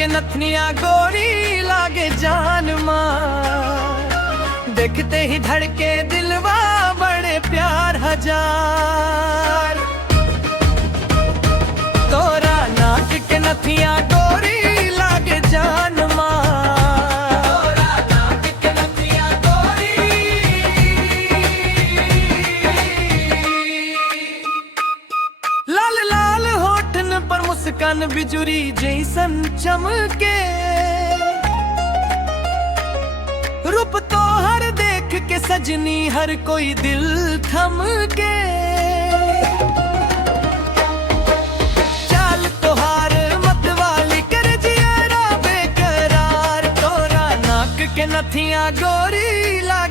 के नथनिया गोरी लागे जान मार। देखते ही धड़के दिलवा बड़े प्यार हजार। तोरा नाक के नथिया गोरी लागे जान मार। तोरा नाक के नथिया गोरी। लाल लाल होठन पर मुस्कान बिजुरी जैसन चमके। रूप तो हर देख के सजनी हर कोई दिल थमके। चाल तोहार मतवाली कर जियारा बेकरार। तोरा नाक के नथिया गोरी लागे